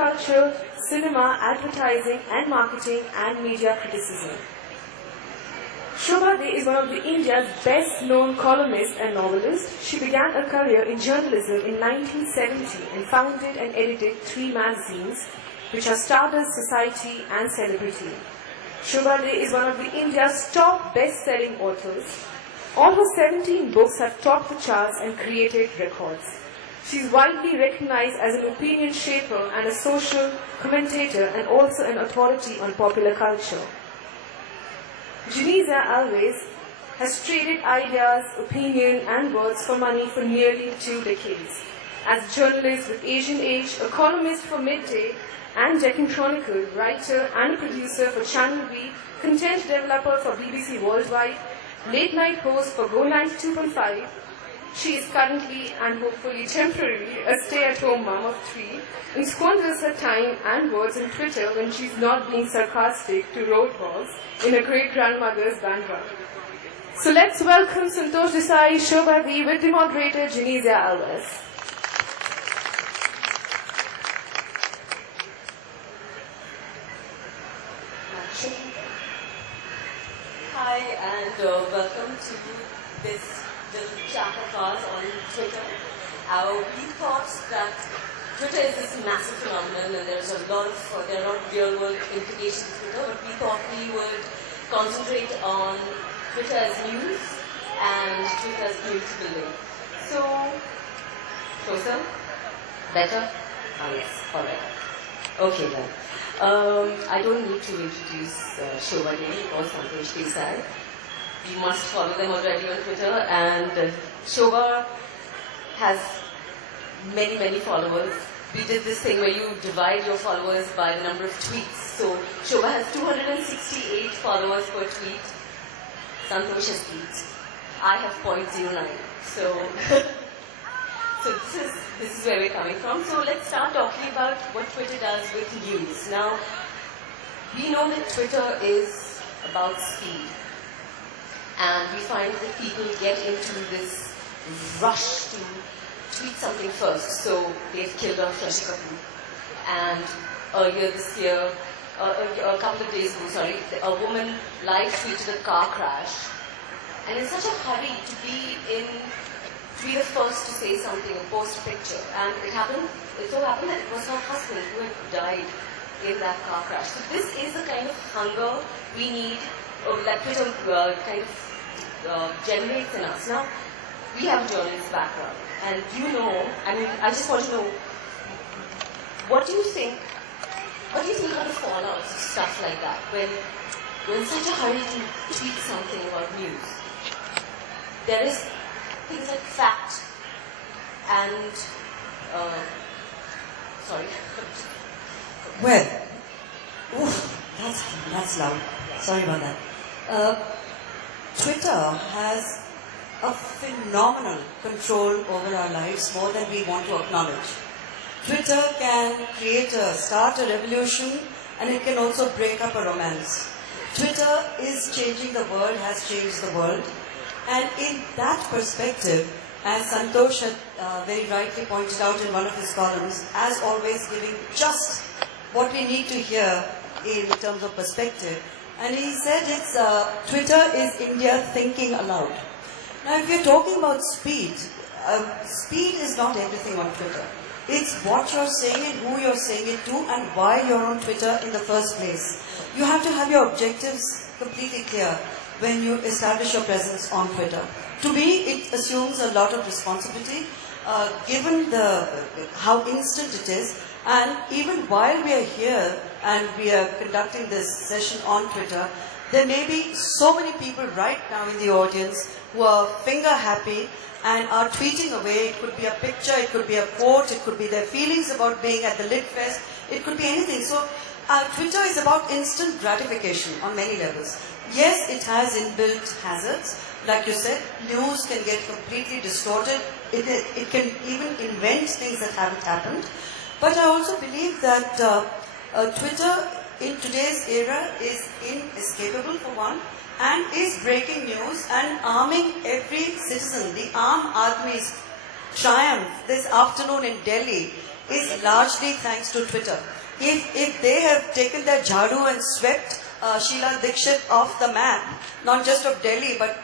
culture, cinema, advertising and marketing and media criticism. Shobha De is one of India's best-known columnists and novelists. She began a career in journalism in 1970 and founded and edited 3 magazines, which are Stardust, Society and Celebrity. Shobha De is one of India's top best-selling authors. All her 17 books have topped the charts and created records. She is widely recognized as an opinion shaper and a social commentator and also an authority on popular culture. Genesia Alves has traded ideas, opinion and words for money for nearly 2 decades. As a journalist with Asian Age, a columnist for Midday and Deccan Chronicle, writer and producer for Channel V, content developer for BBC Worldwide, late night host for GoLand 2.5, she is currently and hopefully temporarily a stay-at-home mom of 3 and squanders her time and words on Twitter when she's not being sarcastic to road balls in a great-grandmother's bandra. So let's welcome Santosh Desai, Shobha De with the moderator Genesia Alves. Hi and welcome to this little chat of ours on Twitter. We thought that Twitter is this massive phenomenon and there are a lot of real world implications to Twitter, but we thought we would concentrate on Twitter as news and Twitter as community building. So, closer? Better? Ah yes, alright. Okay then. I don't need to introduce Shobha De or Santosh Desai. You must follow them already on Twitter, and Shobha has many followers. We did this thing where you divide your followers by the number of tweets. So Shobha has 268 followers per tweet. Santosh has 8. I have 0.09. So this is where we're coming from. So let's start talking about what Twitter does with news. Now, we know that Twitter is about speed. And we find that people get into this rush to tweet something first. So they've killed off Shashi Kapoor. And earlier this year, a couple of days ago, a woman live tweeted a car crash. And in such a hurry to be the first to say something or post a picture. And it so happened that it was her husband who had died in that car crash. So this is the kind of hunger we need, that Twitter kind of generates in us. Now, we have a journalist background, and I just want to know, what do you think are the fallouts of stuff like that, when you're in such a hurry to tweet something about news? There is things like fact and, sorry. Well, that's loud. Sorry about that. Twitter has a phenomenal control over our lives, more than we want to acknowledge. Twitter can start a revolution, and it can also break up a romance. Twitter is changing the world, has changed the world. And in that perspective, as Santosh had very rightly pointed out in one of his columns, as always giving just what we need to hear in terms of perspective. And he said Twitter is India thinking aloud. Now if you're talking about speed, speed is not everything on Twitter. It's what you're saying and who you're saying it to and why you're on Twitter in the first place. You have to have your objectives completely clear when you establish your presence on Twitter. To me, it assumes a lot of responsibility, given how instant it is. And even while we are here and we are conducting this session on Twitter, there may be so many people right now in the audience who are finger happy and are tweeting away. It could be a picture, it could be a quote, it could be their feelings about being at the Lit Fest, it could be anything. So Twitter is about instant gratification on many levels. Yes, it has inbuilt hazards. Like you said, news can get completely distorted. It can even invent things that haven't happened. But I also believe that Twitter in today's era is inescapable for one, and is breaking news and arming every citizen. The Aam Aadmi's triumph this afternoon in Delhi is largely thanks to Twitter. If they have taken their jhadu and swept Sheila Dikshit off the map, not just of Delhi, but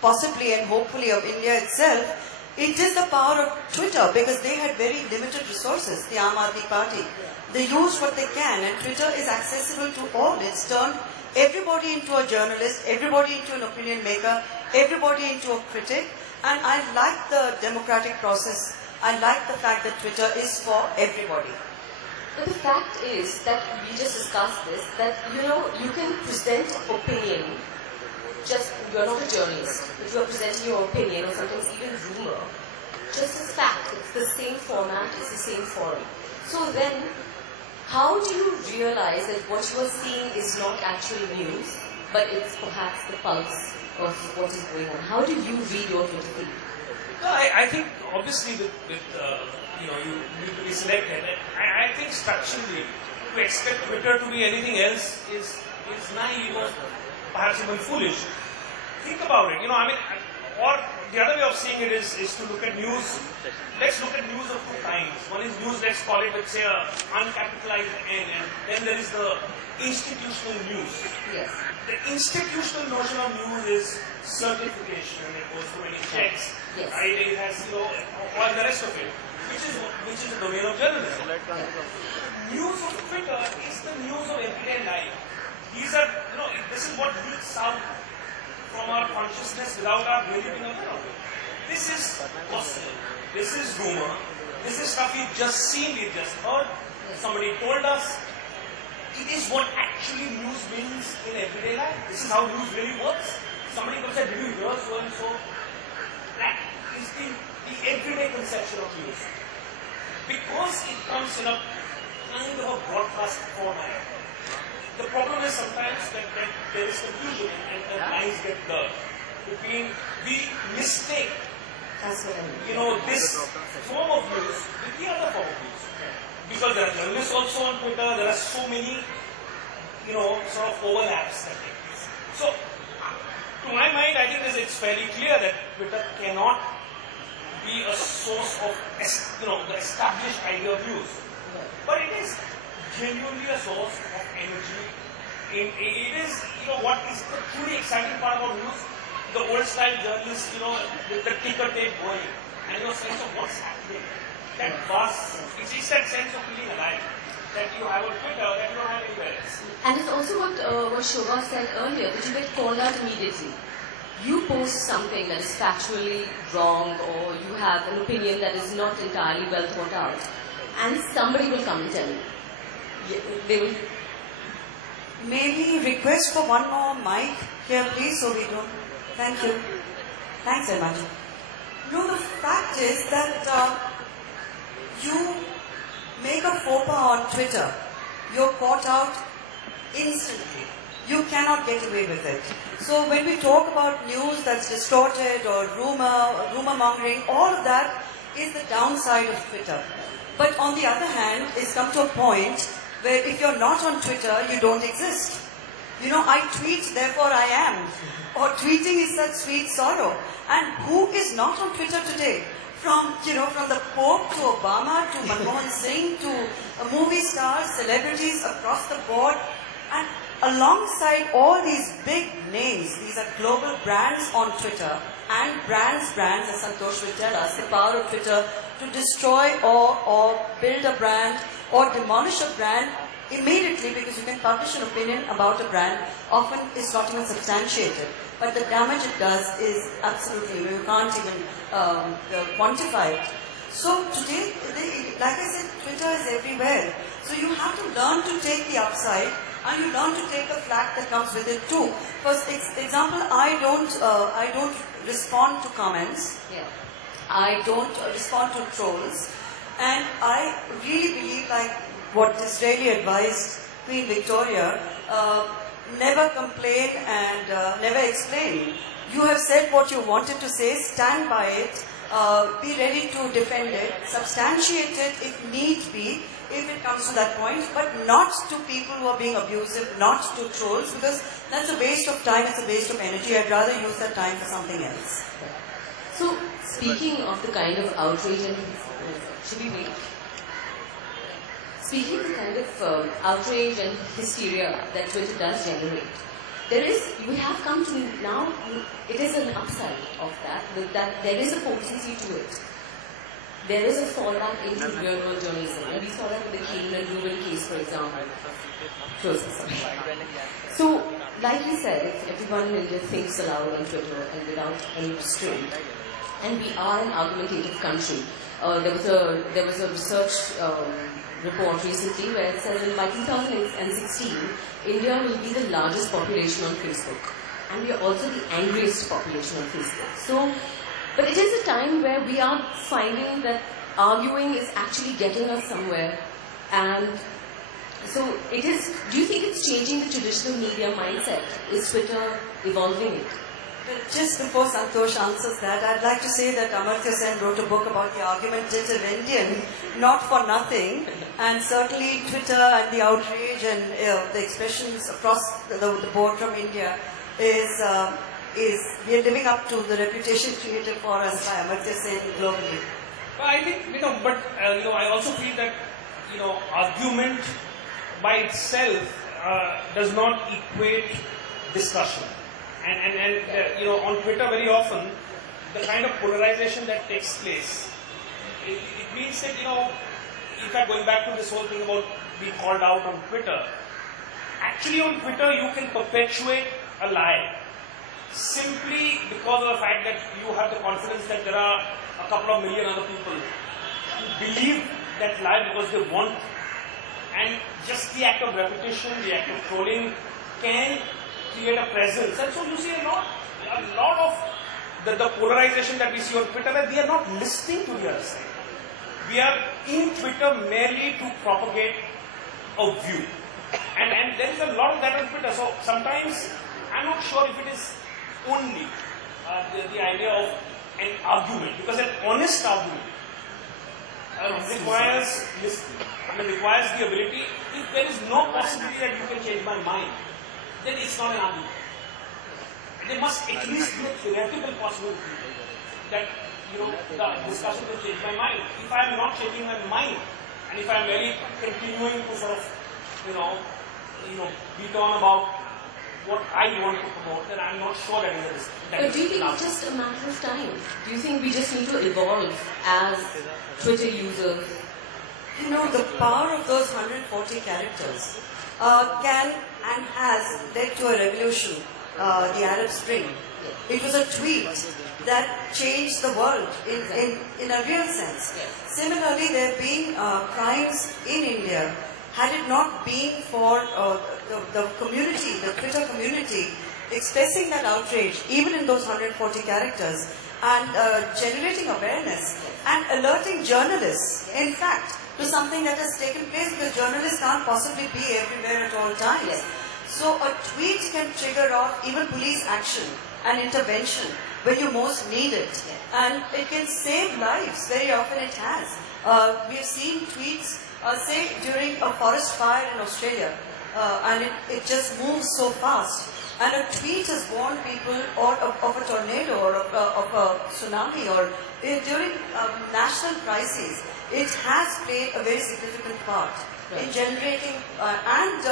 possibly and hopefully of India itself, it is the power of Twitter, because they had very limited resources, the Aam Aadmi Party. They used what they can, and Twitter is accessible to all. It's turned everybody into a journalist, everybody into an opinion maker, everybody into a critic. And I like the democratic process. I like the fact that Twitter is for everybody. But the fact is that we just discussed this, that you can present opinion, just you're not a journalist, but you're presenting your opinion or sometimes even rumor, just as fact. It's the same format, it's the same forum. So then, how do you realize that what you are seeing is not actual news, but it's perhaps the pulse of what is going on? How do you read your Twitter feed? No, I think obviously you need to be selected. I think structurally, to expect Twitter to be anything else is naive or perhaps even foolish. Think about it. Or the other way of seeing it is to look at news. Let's look at news of two kinds. One is news, let's call it, let's say, uncapitalized N, and then there is the institutional news. Yes. The institutional notion of news is certification. It goes through many checks. Yes. Right? It has, all the rest of it, which is the domain of journalism. News of Twitter is the news of everyday life. These are, this is what leaks out from our consciousness without our really being aware of it. This is gossip. This is rumor. This is stuff we've just seen, we've just heard. Somebody told us. It is what actually news means in everyday life. This is how news really works. Somebody could say, did you hear so and so? That is the everyday conception of news. Because it comes in a kind of a broadcast format. The problem is sometimes that there is confusion and lines get blurred between, we mistake this form of news with the other form of news. Because there are journalists also on Twitter, there are so many, sort of overlaps that take place. So, to my mind, I think it's fairly clear that Twitter cannot be a source of, the established idea of news. But it is genuinely a source of energy. It is, what is the truly exciting part about news? The old-style journalists, with the ticker tape going, and your sense of what's happening. That buzz, it's that sense of feeling alive that you have on Twitter that you don't have anywhere else. And it's also what Shobha said earlier, that you get called out immediately. You post something that is factually wrong, or you have an opinion that is not entirely well thought out, and somebody will come and tell you. They will. Maybe request for one more mic here, please, so we don't. Thank you. Thanks very much. The fact is that you make a faux pas on Twitter, you're caught out instantly. You cannot get away with it. So when we talk about news that's distorted or rumor mongering, all of that is the downside of Twitter. But on the other hand, it's come to a point where if you're not on Twitter, you don't exist. I tweet, therefore I am. Or tweeting is such sweet sorrow. And who is not on Twitter today? From the Pope to Obama to Manmohan Singh to movie stars, celebrities across the board. And alongside all these big names, these are global brands on Twitter. And brands, as Santosh will tell us, the power of Twitter to destroy or build a brand or demolish a brand immediately, because you can publish an opinion about a brand, often it's not even substantiated. But the damage it does is absolutely, you can't even quantify it. So today, like I said, Twitter is everywhere. So you have to learn to take the upside, and you learn to take the flack that comes with it too. For example, I don't respond to comments. Yeah. I don't respond to trolls. And I really believe, like what Disraeli advised Queen Victoria, never complain and never explain. You have said what you wanted to say, stand by it, be ready to defend it, substantiate it if need be, if it comes to that point, but not to people who are being abusive, not to trolls, because that's a waste of time, it's a waste of energy. I'd rather use that time for something else. So, speaking of the kind of outrage and should we wait? speaking of the kind of outrage and hysteria that Twitter does generate, we have come to now, it is an upside of that there is a potency to it. There is a fallback into real-world journalism, and we saw that with the Cain and Rubin case, for example. So, like we said, if everyone in India thinks aloud on Twitter and without any restraint, and we are an argumentative country. There was a research report recently where it says that by 2016, India will be the largest population on Facebook, and we are also the angriest population on Facebook. So, but it is a time where we are finding that arguing is actually getting us somewhere, and so it is. Do you think it's changing the traditional media mindset? Is Twitter evolving it? Just before Santosh answers that, I'd like to say that Amartya Sen wrote a book about the argumentative Indian, not for nothing, and certainly Twitter and the outrage and the expressions across the board from India we are living up to the reputation created for us by Amartya Sen globally. Well, I think, I also feel that, argument by itself does not equate discussion. And on Twitter very often, the kind of polarization that takes place, it means that, in fact, going back to this whole thing about being called out on Twitter, actually on Twitter you can perpetuate a lie simply because of the fact that you have the confidence that there are a couple of million other people who believe that lie because they want, and just the act of repetition, the act of trolling can create a presence. And so you see a lot of the polarization that we see on Twitter, that we are not listening to the other side. We are in Twitter merely to propagate a view. And there is a lot of that on Twitter. So sometimes I'm not sure if it is only the idea of an argument, because an honest argument requires listening. Requires the ability. If there is no possibility that you can change my mind, then it's not an argument. There must at least be a theoretical possibility that the discussion will change my mind. If I am not changing my mind, and if I am really continuing to sort of beat on about what I want to promote, then I'm not sure that is a But do you think it's just a matter of time? Do you think we just need to evolve as Twitter users? The power of those 140 characters can and has led to a revolution, the Arab Spring. It was a tweet that changed the world in a real sense. Similarly, there have been crimes in India. Had it not been for the community, the Twitter community, expressing that outrage, even in those 140 characters, and generating awareness and alerting journalists, in fact, to something that has taken place, because journalists can't possibly be everywhere at all times. Yes. So a tweet can trigger off even police action and intervention when you most need it. And it can save lives. Very often it has. We have seen tweets, say during a forest fire in Australia, and it just moves so fast. And a tweet has warned people of a tornado or of a tsunami, or during national crises. It has played a very significant part in generating and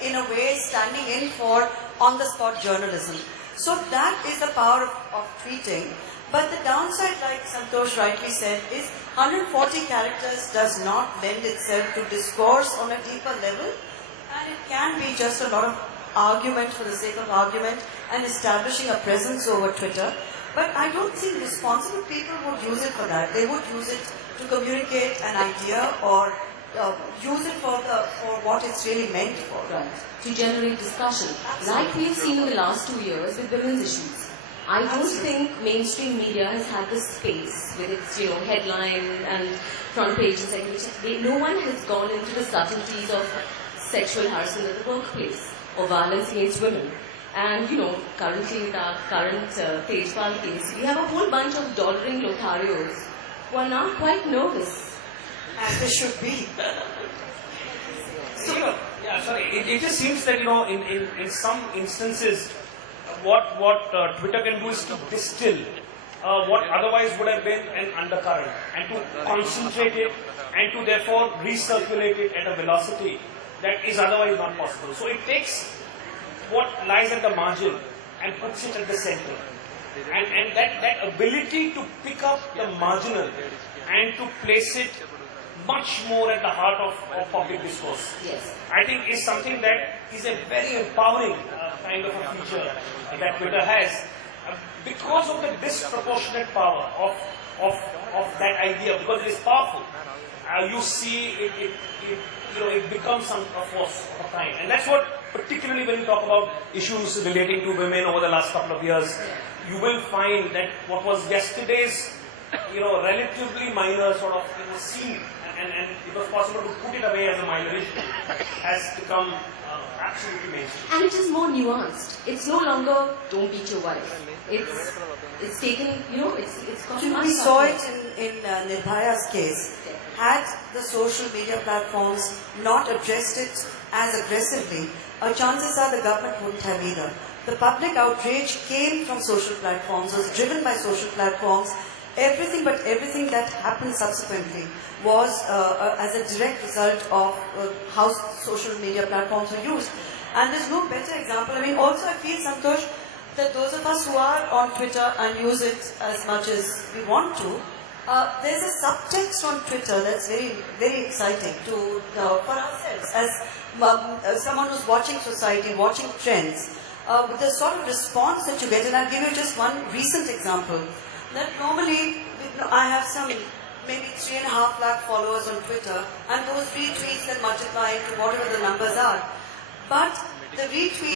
in a way standing in for on-the-spot journalism. So that is the power of tweeting. But the downside, like Santosh rightly said, is 140 characters does not lend itself to discourse on a deeper level, and it can be just a lot of argument for the sake of argument and establishing a presence over Twitter. But I don't think responsible people would use it for that. They would use it to communicate an idea or use it for what it's really meant for. Right. To generate discussion. Absolutely. Like we've seen in the last 2 years with women's issues. I don't think mainstream media has had the space with its headline and front page and second. No one has gone into the subtleties of sexual harassment at the workplace or violence against women. And currently with our current Tejpal case, we have a whole bunch of doddering Lotharios who are now quite nervous. As they should be. So, it just seems that, in some instances, what Twitter can do is to distill what otherwise would have been an undercurrent, and to concentrate it and to therefore recirculate it at a velocity that is otherwise not possible. So it takes what lies at the margin and puts it at the center. And that ability to pick up the marginal and to place it much more at the heart of public discourse, Yes. I think is something that is a very empowering kind of a feature that Twitter has, because of the disproportionate power of that idea, because it is powerful. You see it becomes a force of a kind, and that's what, particularly when you talk about issues relating to women over the last couple of years, you will find that what was yesterday's relatively minor sort of scene, and it was possible to put it away as a minor issue, has become absolutely mainstream. And it is more nuanced. It's no longer don't beat your wife. It's taken, it's got much We saw it tougher. in Nirbhaya's case. Had the social media platforms not addressed it as aggressively, chances are the government wouldn't have either. The public outrage came from social platforms, was driven by social platforms. Everything that happened subsequently was as a direct result of how social media platforms were used. And there's no better example. I mean, also I feel, Santosh, that those of us who are on Twitter and use it as much as we want to, there's a subtext on Twitter that's very, very exciting for ourselves as someone who's watching society, watching trends. With the sort of response that you get, and I'll give you just one recent example. That normally, I have some maybe 3.5 lakh followers on Twitter, and those retweets can multiply into whatever the numbers are. But the retweet